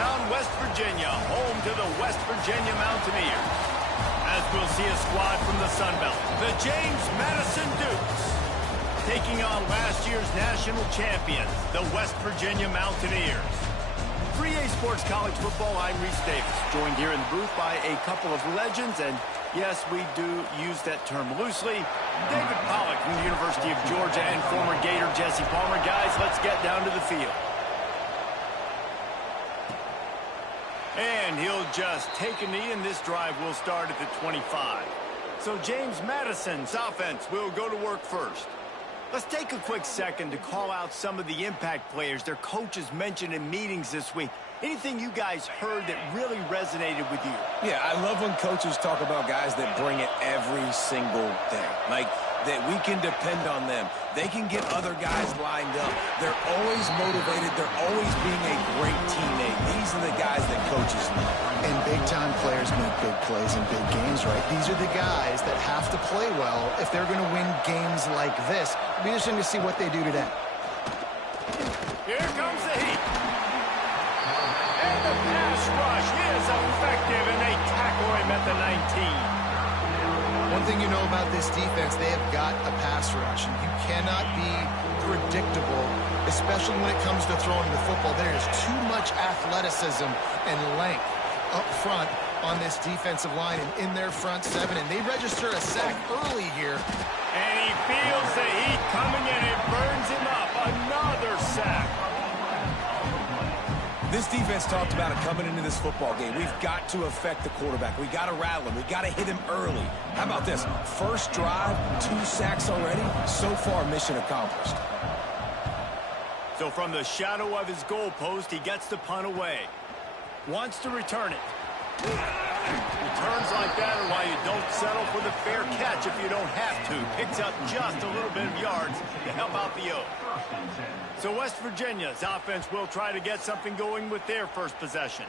Yorktown, West Virginia, home to the West Virginia Mountaineers. As we'll see a squad from the Sun Belt, the James Madison Dukes, taking on last year's national champions, the West Virginia Mountaineers. 3A Sports College Football, I'm Reese Davis, joined here in the booth by a couple of legends, and yes, we do use that term loosely. David Pollack from the University of Georgia and former Gator Jesse Palmer. Guys, let's get down to the field. And he'll just take a knee, and this drive will start at the 25. So James Madison's offense will go to work first. Let's take a quick second to call out some of the impact players their coaches mentioned in meetings this week. Anything you guys heard that really resonated with you? Yeah, I love when coaches talk about guys that bring it every single day. Like, that we can depend on them. They can get other guys lined up. They're always motivated. They're always being a great teammate. These are the guys that coaches love. And big-time players make big plays in big games, right? These are the guys that have to play well if they're going to win games like this. It'll be interesting to see what they do today. Here comes the heat. And the pass rush is effective, and they tackle him at the 19. One thing you know about this defense, they have got a pass rush, and you cannot be predictable, especially when it comes to throwing the football. There is too much athleticism and length up front on this defensive line and in their front seven, and they register a sack early here. And he feels the heat coming in. It burns him up. Another sack. This defense talked about it coming into this football game. We've got to affect the quarterback. We got to rattle him. We got to hit him early. How about this? First drive, 2 sacks already. So far, mission accomplished. So from the shadow of his goal post, he gets the punt away. Wants to return it. Returns like that are why you don't settle for the fair catch if you don't have to. Picks up just a little bit of yards to help out the O. So West Virginia's offense will try to get something going with their first possession.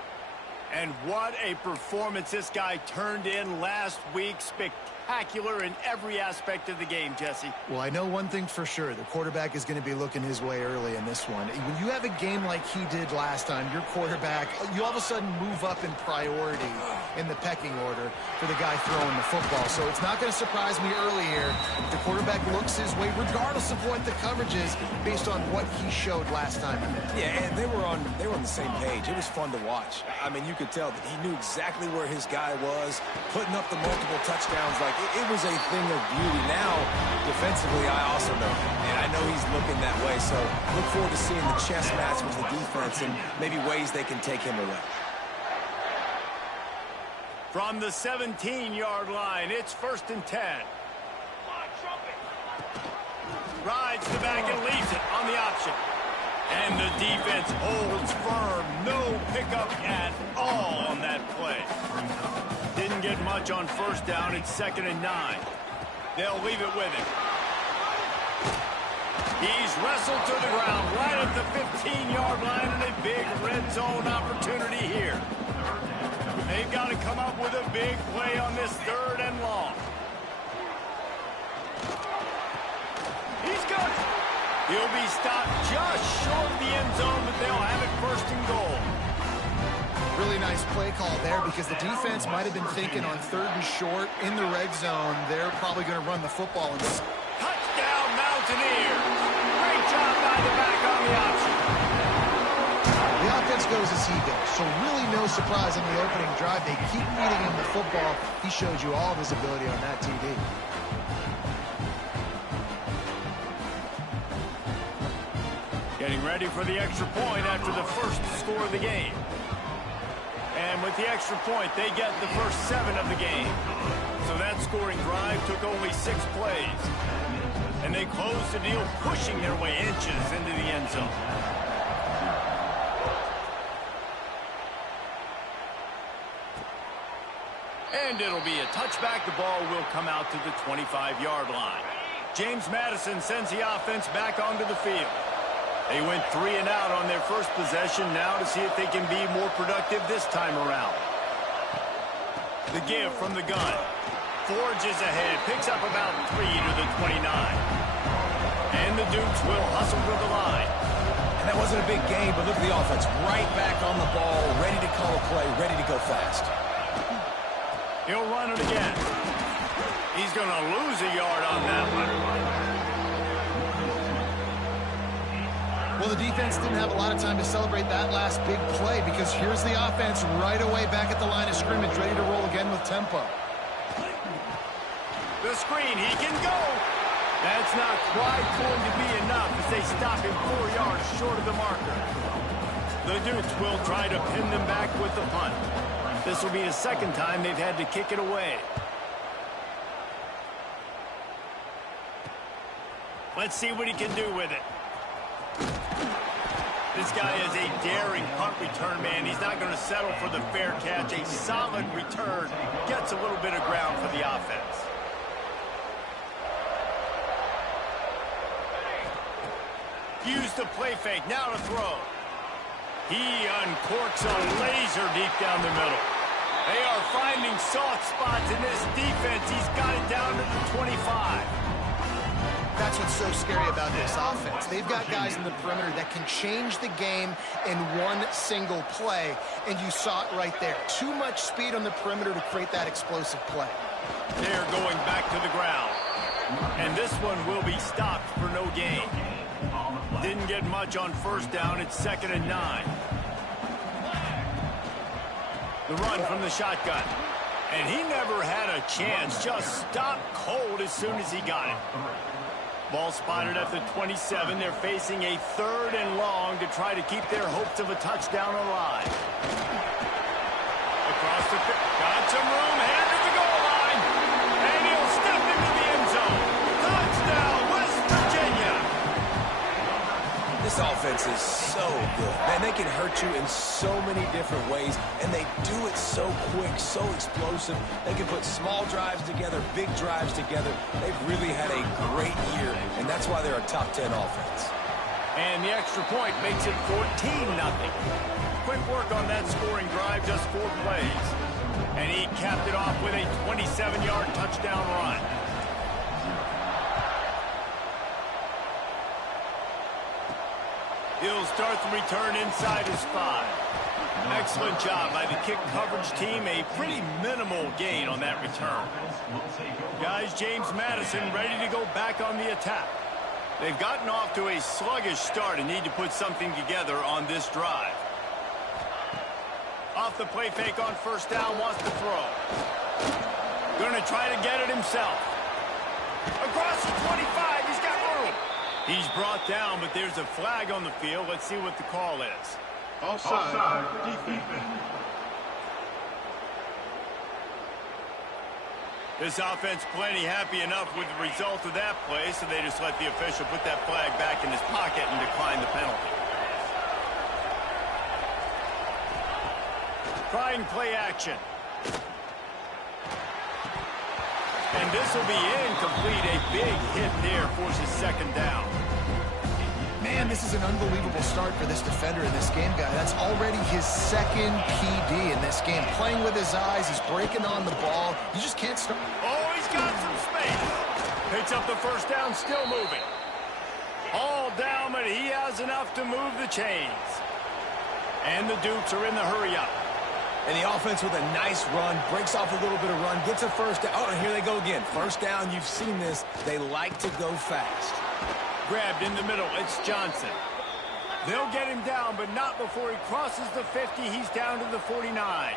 And what a performance this guy turned in last week. Spectacular in every aspect of the game, Jesse. Well, I know one thing for sure. The quarterback is going to be looking his way early in this one. When you have a game like he did last time, your quarterback, you all of a sudden move up in priority in the pecking order for the guy throwing the football. So it's not going to surprise me early here. The quarterback looks his way, regardless of what the coverage is, based on what he showed last time. Yeah, and they were on the same page. It was fun to watch. I mean, you could tell that he knew exactly where his guy was, putting up the multiple touchdowns. Like, it was a thing of beauty. Now, defensively, I also know, and I know he's looking that way. So look forward to seeing the chess match with the defense and maybe ways they can take him away. From the 17-yard line, it's 1st and 10. Rides the back and leaves it on the option. And the defense holds firm. No pickup at all on that play. Didn't get much on first down. It's 2nd and 9. They'll leave it with him. He's wrestled to the ground right at the 15-yard line, and a big red zone opportunity here. They've got to come up with a big play on this 3rd and long. He's got it. He'll be stopped just short of the end zone, but they'll have it 1st and goal. Really nice play call there because the defense might have been thinking on 3rd and short in the red zone. They're probably going to run the football. Touchdown, Mountaineers. Great job by the back on the option. The offense goes as he goes, so really no surprise in the opening drive. They keep feeding him the football. He showed you all of his ability on that TD. Getting ready for the extra point after the first score of the game. And with the extra point, they get the first 7 of the game. So that scoring drive took only 6 plays. And they closed the deal, pushing their way inches into the end zone. And it'll be a touchback. The ball will come out to the 25-yard line. James Madison sends the offense back onto the field. They went 3 and out on their first possession. Now to see if they can be more productive this time around. The give from the gun. Forges ahead. Picks up about 3 to the 29. And the Dukes will hustle to the line. And that wasn't a big gain, but look at the offense. Right back on the ball, ready to call a play, ready to go fast. He'll run it again. He's going to lose a yard on that one. Well, the defense didn't have a lot of time to celebrate that last big play because here's the offense right away back at the line of scrimmage, ready to roll again with tempo. The screen, he can go. That's not quite going to be enough as they stop him 4 yards short of the marker. The Dukes will try to pin them back with the punt. This will be the second time they've had to kick it away. Let's see what he can do with it. This guy is a daring punt return man. He's not going to settle for the fair catch. A solid return gets a little bit of ground for the offense. Use the play fake. Now to throw. He uncorks a laser deep down the middle. They are finding soft spots in this defense. He's got it down to the 25. That's what's so scary about this offense. They've got guys in the perimeter that can change the game in one single play, and you saw it right there. Too much speed on the perimeter to create that explosive play. They're going back to the ground. And this one will be stopped for no gain. Didn't get much on first down. It's 2nd and 9. The run from the shotgun. And he never had a chance. Just stopped cold as soon as he got it. Ball spotted at the 27. They're facing a 3rd and long to try to keep their hopes of a touchdown alive. Across the field. Got some room. Headed to the goal line. And he'll step into the end zone. Touchdown, West Virginia. This offense is so good. Man, they can hurt you in so many different ways, and they do it so quick, so explosive. They can put small drives together, big drives together. They've really had a great year, and that's why they're a top 10 offense. And the extra point makes it 14-0. Quick work on that scoring drive, just 4 plays. And he capped it off with a 27-yard touchdown run. He'll start the return inside his 5. Excellent job by the kick coverage team. A pretty minimal gain on that return. Guys, James Madison ready to go back on the attack. They've gotten off to a sluggish start and need to put something together on this drive. Off the play fake on first down, wants to throw. Going to try to get it himself. Across the 25, he's got room. He's brought down, but there's a flag on the field. Let's see what the call is. Offside, defense. This offense plenty happy enough with the result of that play, so they just let the official put that flag back in his pocket and decline the penalty. Trying play action. And this will be incomplete. A big hit there forces 2nd down. Man, this is an unbelievable start for this defender in this game, guy. That's already his 2nd PD in this game. Playing with his eyes, he's breaking on the ball. You just can't stop. Oh, he's got some space. Picks up the first down, still moving. All down, but he has enough to move the chains. And the Dukes are in the hurry-up. And the offense with a nice run, breaks off a little bit of run, gets a first down. Oh, and here they go again. First down, you've seen this. They like to go fast. Grabbed in the middle, it's Johnson. They'll get him down, but not before he crosses the 50. He's down to the 49.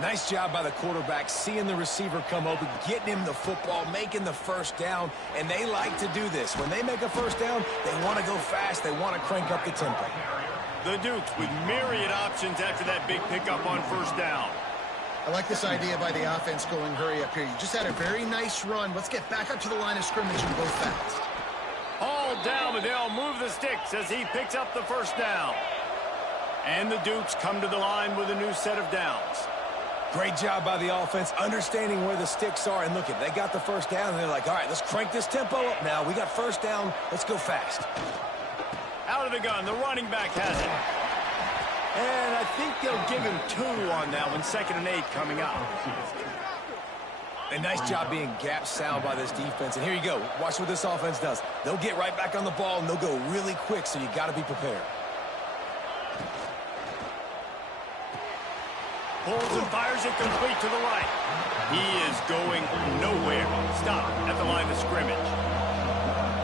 Nice job by the quarterback, seeing the receiver come open, getting him the football, making the first down, and they like to do this. When they make a first down, they want to go fast. They want to crank up the tempo. The Dukes with myriad options after that big pickup on first down. I like this idea by the offense going hurry up here. You just had a very nice run. Let's get back up to the line of scrimmage and go fast. All down, but they'll move the sticks as he picks up the first down. And the Dukes come to the line with a new set of downs. Great job by the offense, understanding where the sticks are. And look, they got the first down, and they're like, all right, let's crank this tempo up now. We got first down. Let's go fast. Out of the gun, the running back has it. And I think they'll give him 2 on that one. 2nd and 8 coming up. And nice job being gap sound by this defense. And here you go. Watch what this offense does. They'll get right back on the ball, and they'll go really quick, so you got to be prepared. Pulls and fires it complete to the right. He is going nowhere. Stop at the line of scrimmage.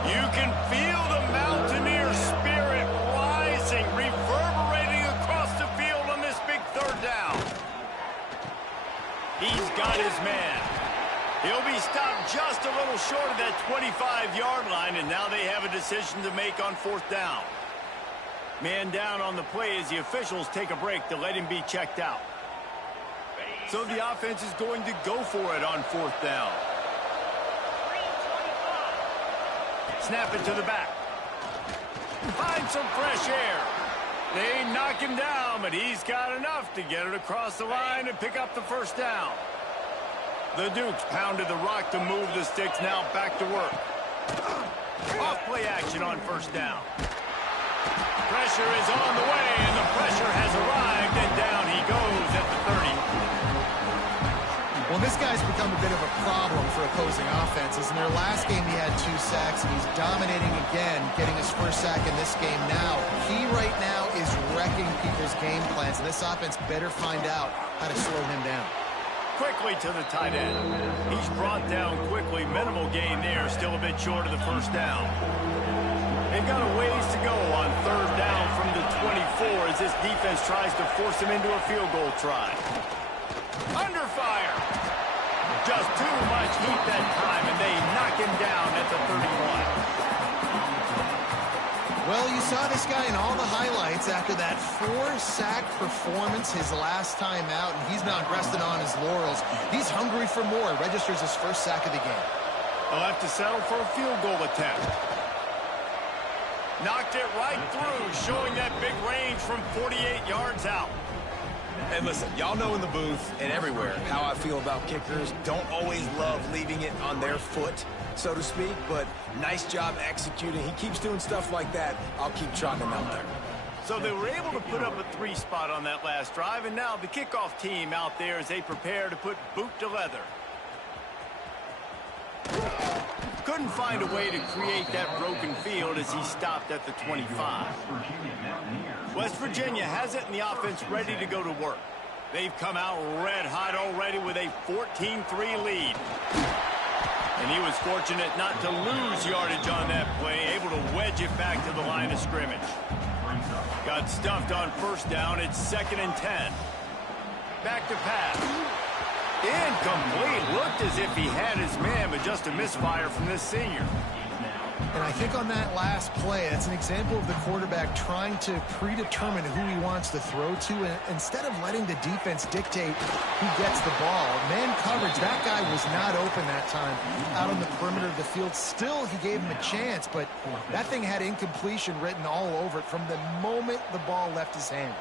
You can feel the Mountaineer spirit rising, reverberating across the field on this big third down. He's got his man. He'll be stopped just a little short of that 25-yard line, and now they have a decision to make on fourth down. Man down on the play as the officials take a break to let him be checked out. So the offense is going to go for it on fourth down. Snap it to the back. Find some fresh air. They knock him down, but he's got enough to get it across the line and pick up the first down. The Dukes pounded the rock to move the sticks, now back to work. Off play action on first down. Pressure is on the way, and the pressure has arrived, and down he goes at the 30. Well, this guy's become a bit of a problem for opposing offenses. In their last game, he had 2 sacks, and he's dominating again, getting his first sack in this game now. He right now is wrecking people's game plans, and this offense better find out how to slow him down. Quickly to the tight end. He's brought down quickly. Minimal gain there. Still a bit short of the first down. They've got a ways to go on third down from the 24 as this defense tries to force him into a field goal try. Under fire. Just too much heat that time, and they knock him down at the 31. Well, you saw this guy in all the highlights after that 4-sack performance his last time out, and he's not resting on his laurels. He's hungry for more. Registers his first sack of the game. They'll have to settle for a field goal attempt. Knocked it right through, showing that big range from 48 yards out. And listen, y'all know in the booth and everywhere how I feel about kickers. Don't always love leaving it on their foot, so to speak, but nice job executing. He keeps doing stuff like that. I'll keep trotting him out there. So they were able to put up a 3 spot on that last drive, and now the kickoff team out there as they prepare to put boot to leather. Couldn't find a way to create that broken field as he stopped at the 25. West Virginia has it in the offense ready to go to work. They've come out red hot already with a 14-3 lead. And he was fortunate not to lose yardage on that play, able to wedge it back to the line of scrimmage. Got stuffed on first down. It's 2nd and 10. Back to pass. Incomplete. Looked as if he had his man, but just a misfire from this senior. And I think on that last play, that's an example of the quarterback trying to predetermine who he wants to throw to, and instead of letting the defense dictate who gets the ball. Man coverage, that guy was not open that time out on the perimeter of the field. Still, he gave him a chance, but that thing had incompletion written all over it from the moment the ball left his hand.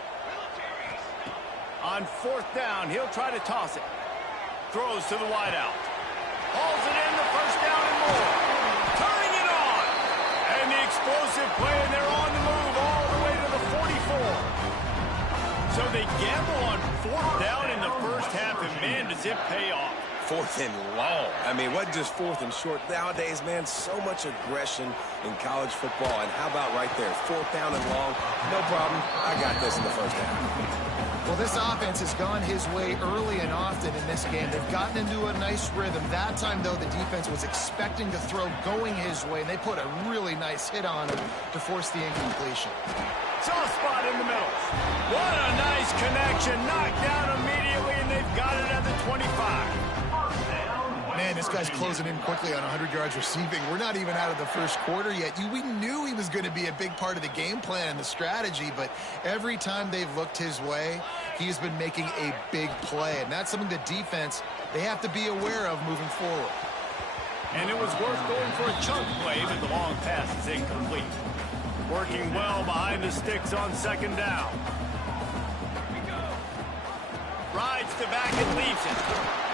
On fourth down, he'll try to toss it. Throws to the wideout. Hauls it in, the first down and more. Turning it on. And the explosive play, and they're on the move all the way to the 44. So they gamble on fourth down in the first half, and man, does it pay off. 4th and long. I mean, what just 4th and short? Nowadays, man, so much aggression in college football. And how about right there? 4th down and long. No problem. I got this in the first half. Well, this offense has gone his way early and often in this game. They've gotten into a nice rhythm. That time, though, the defense was expecting to throw going his way, and they put a really nice hit on him to force the incompletion. Soft spot in the middle. What a nice connection. Knocked down immediately, and they've got it at the 25. Man, this guy's closing in quickly on 100 yards receiving. We're not even out of the first quarter yet. We knew he was going to be a big part of the game plan and the strategy, but every time they've looked his way, he's been making a big play. And that's something the defense, they have to be aware of moving forward. And it was worth going for a chunk play, but the long pass is incomplete. Working well behind the sticks on 2nd down. Rides the back and leaves it.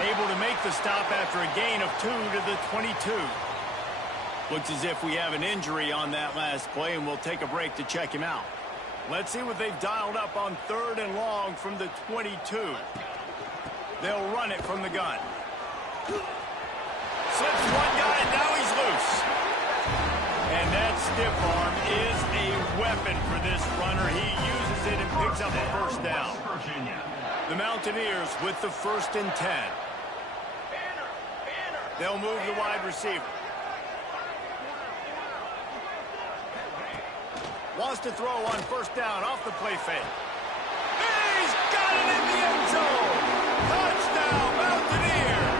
Able to make the stop after a gain of 2 to the 22. Looks as if we have an injury on that last play, and we'll take a break to check him out. Let's see what they've dialed up on 3rd and long from the 22. They'll run it from the gun. stiff arm is a weapon for this runner. He uses it and picks up a first down. The Mountaineers with the 1st and 10. They'll move the wide receiver. Wants to throw on 1st down off the play fake. He's got it in the end zone. Touchdown, Mountaineers.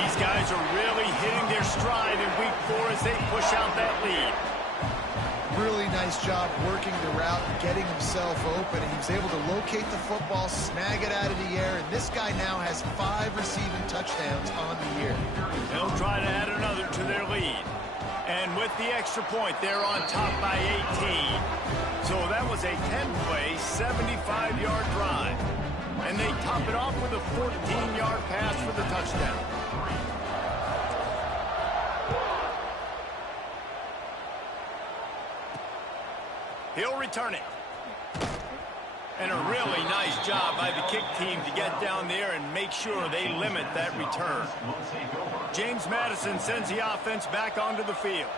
These guys are really hitting their stride in week 4 as they push out that lead. Really nice job working the route and getting himself open, and he was able to locate the football, snag it out of the air, and this guy now has 5 receiving touchdowns on the year. They'll try to add another to their lead. And with the extra point, they're on top by 18. So that was a 10-play, 75-yard drive. And they top it off with a 14-yard pass for the touchdown. He'll return it. And a really nice job by the kick team to get down there and make sure they limit that return. James Madison sends the offense back onto the field.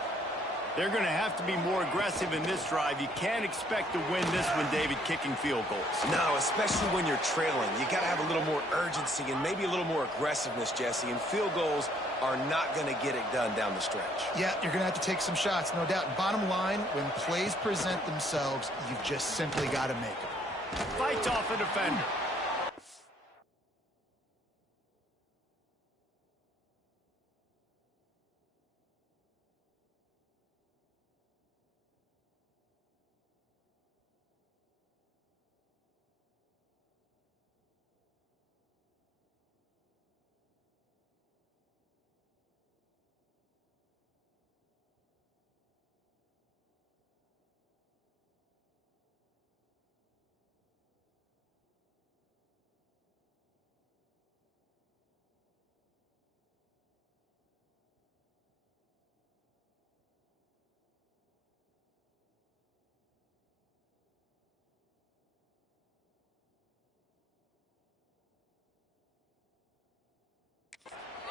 They're going to have to be more aggressive in this drive. You can't expect to win this one, David, kicking field goals. No, especially when you're trailing. You got to have a little more urgency and maybe a little more aggressiveness, Jesse. And field goals are not going to get it done down the stretch. Yeah, you're going to have to take some shots, no doubt. Bottom line, when plays present themselves, you've just simply got to make them. Fights off a defender.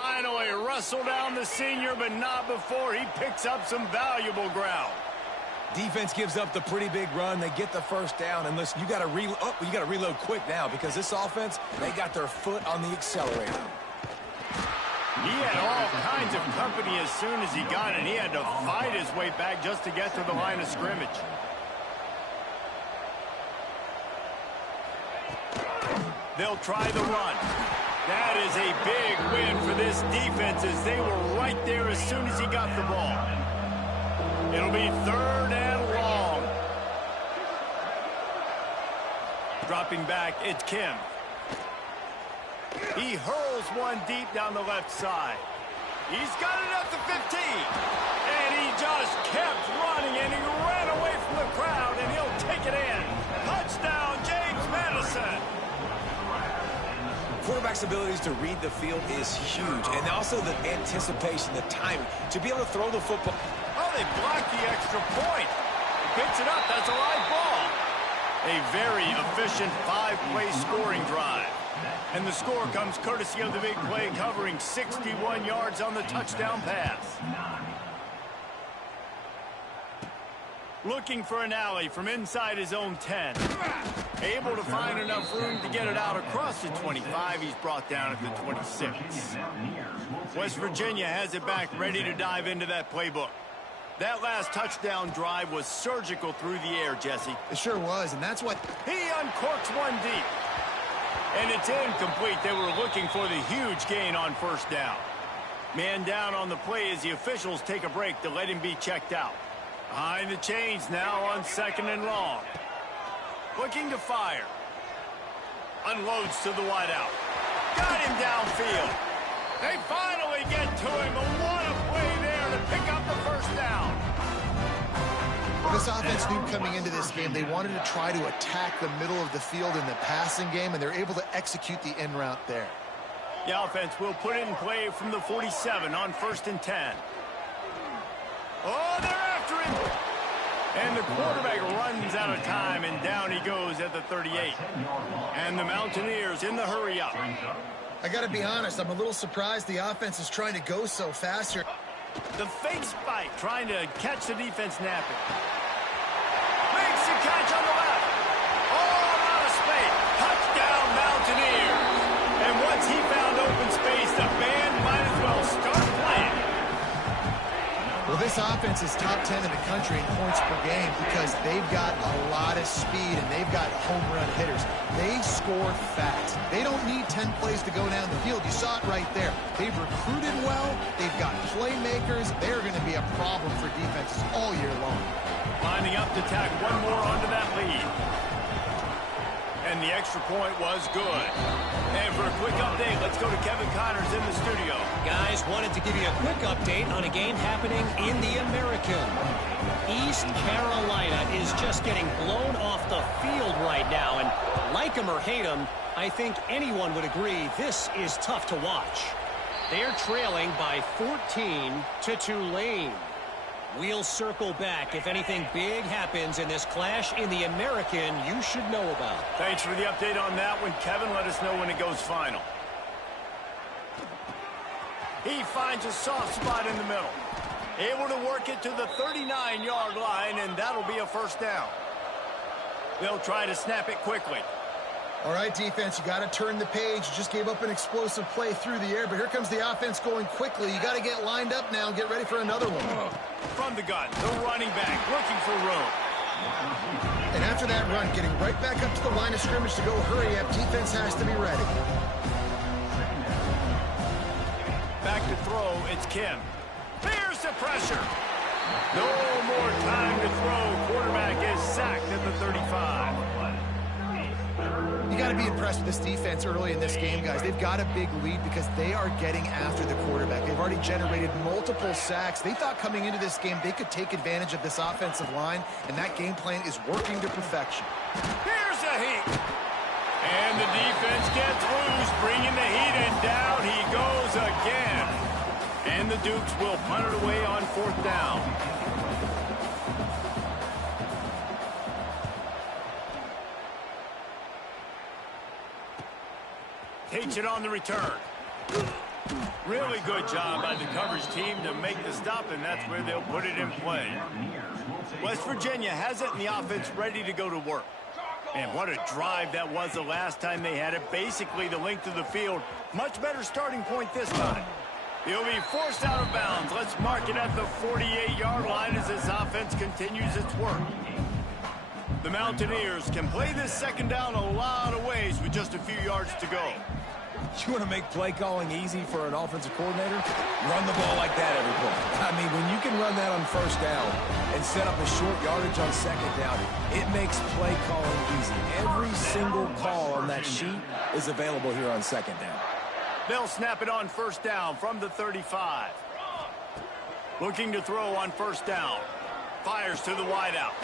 Finally wrestle down the senior, but not before he picks up some valuable ground. Defense gives up the pretty big run. They get the first down. And listen, you got to reload quick now because this offense, they got their foot on the accelerator. He had all kinds of company as soon as he got it. He had to fight his way back just to get to the line of scrimmage. They'll try the run. That is a big win for this defense as they were right there as soon as he got the ball. It'll be 3rd and long. Dropping back, it's Kim. He hurls one deep down the left side. He's got it at the 15. And he just kept running, and he ran away from the crowd, and he'll take it in. Touchdown, James Madison. Quarterback's abilities to read the field is huge, and also the anticipation, the timing, to be able to throw the football. Oh, they blocked the extra point. He picks it up. That's a live ball. A very efficient 5-play scoring drive. And the score comes courtesy of the big play, covering 61 yards on the touchdown pass. Looking for an alley from inside his own 10. Able to find enough room to get it out across the 25. He's brought down at the 26. West Virginia has it back, ready to dive into that playbook. That last touchdown drive was surgical through the air, Jesse. It sure was, and that's what... He uncorks one deep. And it's incomplete. They were looking for the huge gain on 1st down. Man down on the play as the officials take a break to let him be checked out. Behind the chains now on 2nd and long. Looking to fire. Unloads to the wideout. Got him downfield. They finally get to him. And what a play there to pick up the 1st down. Well, this offense knew coming into this game they wanted to try to attack the middle of the field in the passing game, and they're able to execute the in route there. The offense will put it in play from the 47 on 1st and 10. Oh, they're after him. And the quarterback runs out of time, and down he goes at the 38. And the Mountaineers in the hurry up. I got to be honest, I'm a little surprised the offense is trying to go so fast here. The fake spike, trying to catch the defense napping. Makes the catch on the left. All out of space. Touchdown, Mountaineers. And once he found open space, the band might as well start playing. Well, this offense is top 10 in the country in points per game because they've got a lot of speed and they've got home run hitters. They score fast. They don't need 10 plays to go down the field. You saw it right there. They've recruited well. They've got playmakers. They're going to be a problem for defenses all year long. Lining up to tack one more onto that lead. And the extra point was good. And for a quick update, let's go to Kevin Connors in the studio. Guys, wanted to give you a quick update on a game happening in the American. East Carolina is just getting blown off the field right now. And like him or hate him, I think anyone would agree this is tough to watch. They're trailing by 14 to Tulane. We'll circle back if anything big happens in this clash in the American you should know about. Thanks for the update on that one, Kevin. Let us know when it goes final. He finds a soft spot in the middle. Able to work it to the 39-yard line, and that'll be a first down. They'll try to snap it quickly. All right, defense, you got to turn the page. You just gave up an explosive play through the air, but here comes the offense going quickly. You got to get lined up now and get ready for another one. From the gun, the running back looking for room. And after that run, getting right back up to the line of scrimmage to go hurry up. Defense has to be ready. Back to throw, it's Kim. Here's the pressure. No more time to throw. Quarterback is sacked at the 35. You got to be impressed with this defense early in this game, guys. They've got a big lead because they are getting after the quarterback. They've already generated multiple sacks. They thought coming into this game they could take advantage of this offensive line, and that game plan is working to perfection. Here's a heat. And the defense gets loose, bringing the heat, and down he goes again. And the Dukes will punt it away on fourth down. Takes it on the return. Really good job by the coverage team to make the stop, and that's where they'll put it in play. West Virginia has it, and the offense ready to go to work. And what a drive that was the last time they had it. Basically the length of the field. Much better starting point this time. He'll be forced out of bounds. Let's mark it at the 48-yard line as this offense continues its work. The Mountaineers can play this second down a lot of ways with just a few yards to go. You want to make play calling easy for an offensive coordinator? Run the ball like that every play. I mean, when you can run that on first down and set up a short yardage on second down, it makes play calling easy. Every single call on that sheet is available here on second down. They'll snap it on first down from the 35. Looking to throw on first down. Fires to the wideout.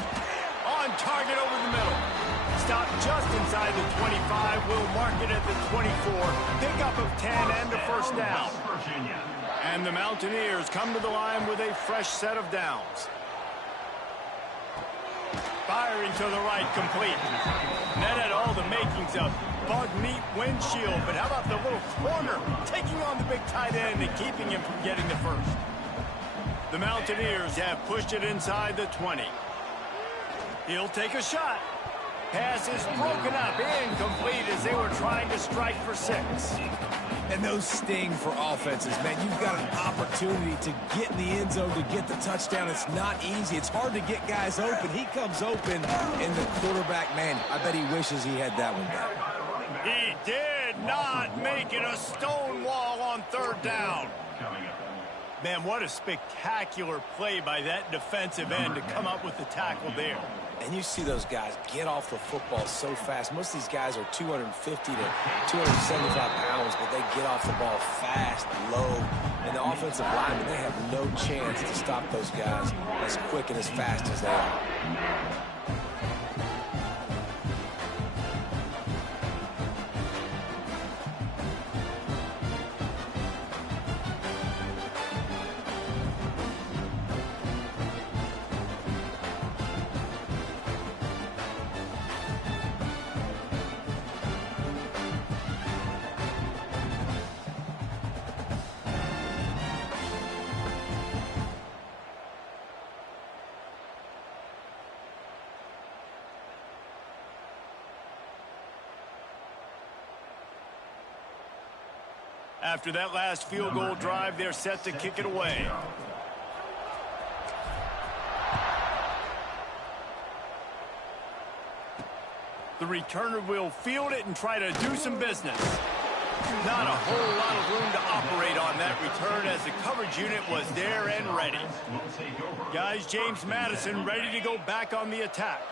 On target over the middle. Stop just inside the 25. We'll mark it at the 24. Pickup of 10 and a first down. And the Mountaineers come to the line with a fresh set of downs. Firing to the right, complete. That had all the makings of bug meat windshield, but how about the little corner taking on the big tight end and keeping him from getting the first? The Mountaineers have pushed it inside the 20. He'll take a shot. Pass is broken up, incomplete as they were trying to strike for 6. And those sting for offenses, man. You've got an opportunity to get in the end zone to get the touchdown. It's not easy. It's hard to get guys open. He comes open, and the quarterback, man, I bet he wishes he had that one back. He did not make it a stone wall on third down. Man, what a spectacular play by that defensive end to come up with the tackle there. And you see those guys get off the football so fast. Most of these guys are 250 to 275 pounds, but they get off the ball fast, low. And the offensive linemen, they have no chance to stop those guys as quick and as fast as they are. After that last field goal drive, they're set to kick it away. The returner will field it and try to do some business. Not a whole lot of room to operate on that return as the coverage unit was there and ready. Guys, James Madison ready to go back on the attack.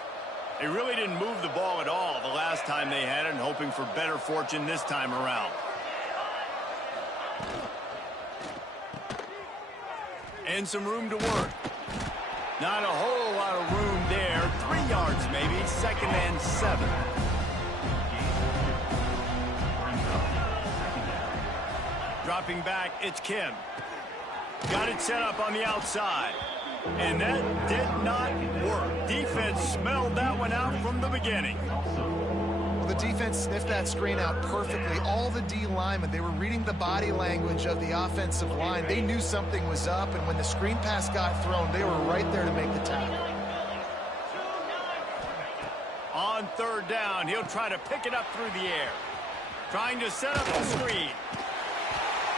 They really didn't move the ball at all the last time they had it, and hoping for better fortune this time around. And some room to work. Not a whole lot of room there. 3 yards maybe. 2nd and 7. Dropping back, it's Kim. Got it set up on the outside. And that did not work. Defense smelled that one out from the beginning. Well, the defense sniffed that screen out perfectly. All the D linemen, they were reading the body language of the offensive line. They knew something was up, and when the screen pass got thrown, they were right there to make the tackle. On 3rd down, he'll try to pick it up through the air. Trying to set up the screen.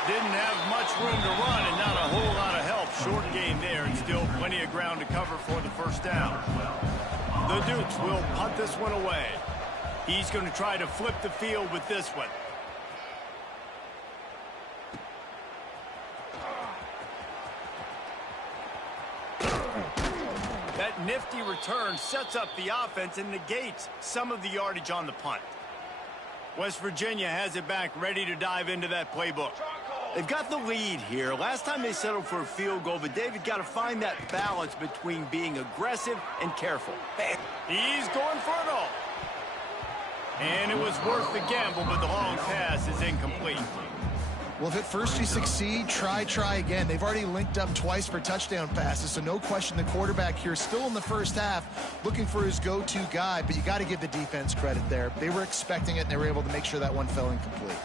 Didn't have much room to run and not a whole lot of help. Short game there and still plenty of ground to cover for the 1st down. The Dukes will punt this one away. He's going to try to flip the field with this one. That nifty return sets up the offense and negates some of the yardage on the punt. West Virginia has it back, ready to dive into that playbook. They've got the lead here. Last time they settled for a field goal, but David got to find that balance between being aggressive and careful. He's going for it all. And it was worth the gamble, but the long pass is incomplete. Well, if at first you succeed, try again. They've already linked up twice for touchdown passes, so no question the quarterback here still in the first half looking for his go-to guy, but you got to give the defense credit there. They were expecting it, and they were able to make sure that one fell incomplete.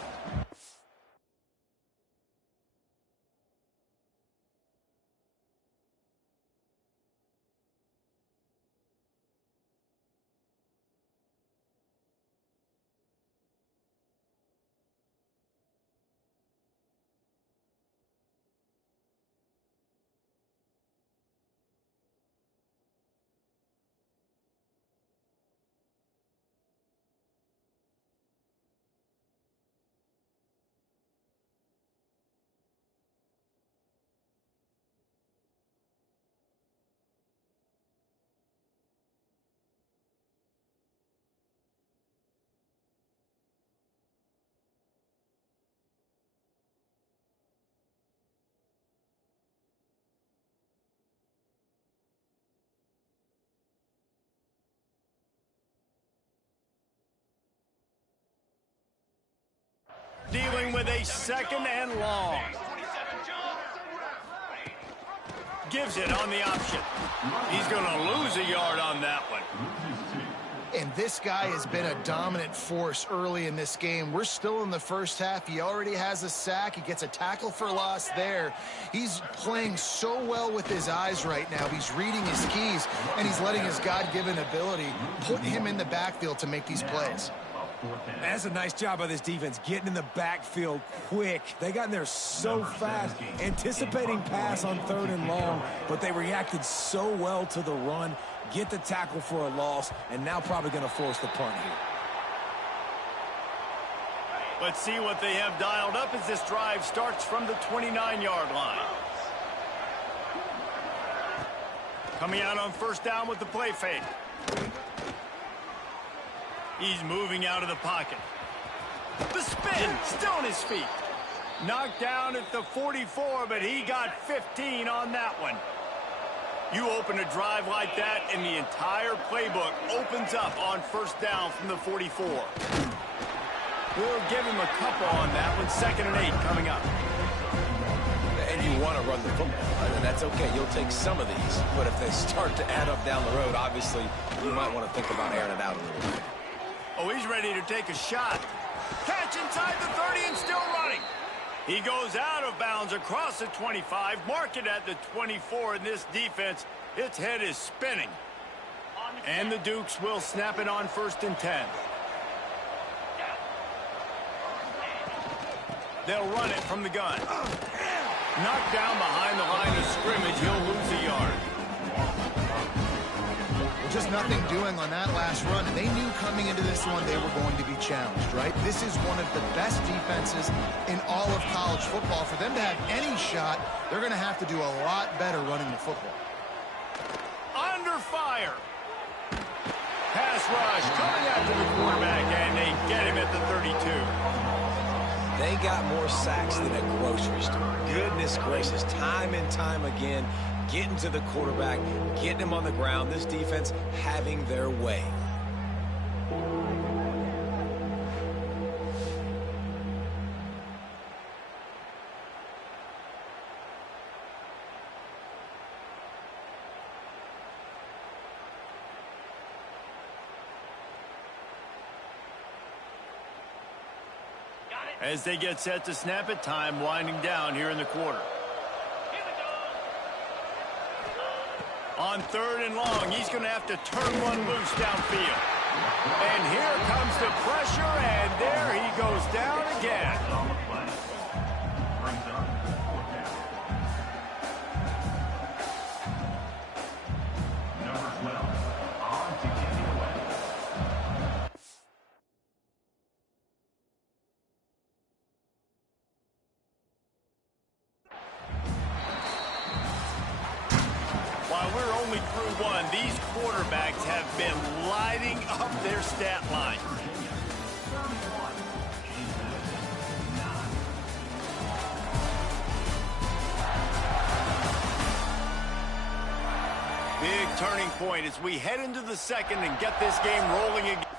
Dealing with a 2nd and long. Gives it on the option. He's going to lose a yard on that one. And this guy has been a dominant force early in this game. We're still in the first half. He already has a sack. He gets a tackle for loss there. He's playing so well with his eyes right now. He's reading his keys, and he's letting his God-given ability put him in the backfield to make these plays. That's a nice job by this defense, getting in the backfield quick. They got in there so fast, anticipating pass on 3rd and long, but they reacted so well to the run, get the tackle for a loss, and now probably going to force the punt here. Let's see what they have dialed up as this drive starts from the 29-yard line. Coming out on 1st down with the play fake. He's moving out of the pocket. The spin, still on his feet. Knocked down at the 44, but he got 15 on that one. You open a drive like that, and the entire playbook opens up on 1st down from the 44. We'll give him a couple on that one. 2nd and 8 coming up. And you want to run the football, and that's okay. You'll take some of these, but if they start to add up down the road, obviously you might want to think about airing it out a little bit. Oh, he's ready to take a shot. Catch inside the 30 and still running. He goes out of bounds across the 25, mark it at the 24 in this defense. Its head is spinning. And the Dukes will snap it on 1st and 10. They'll run it from the gun. Knocked down behind the line of scrimmage. He'll lose a yard. Just nothing doing on that last run. And they knew coming into this one they were going to be challenged, right? This is one of the best defenses in all of college football. For them to have any shot, they're going to have to do a lot better running the football. Under fire. Pass rush coming after the quarterback, and they get him at the 32. They got more sacks than a grocery store. Goodness gracious, time and time again, getting to the quarterback, getting him on the ground. This defense having their way. As they get set to snap it, time winding down here in the quarter. On 3rd and long, he's going to have to turn one loose downfield. And here comes the pressure, and there he goes down again. While we're only through one, these quarterbacks have been lighting up their stat line. Big turning point as we head into the second and get this game rolling again.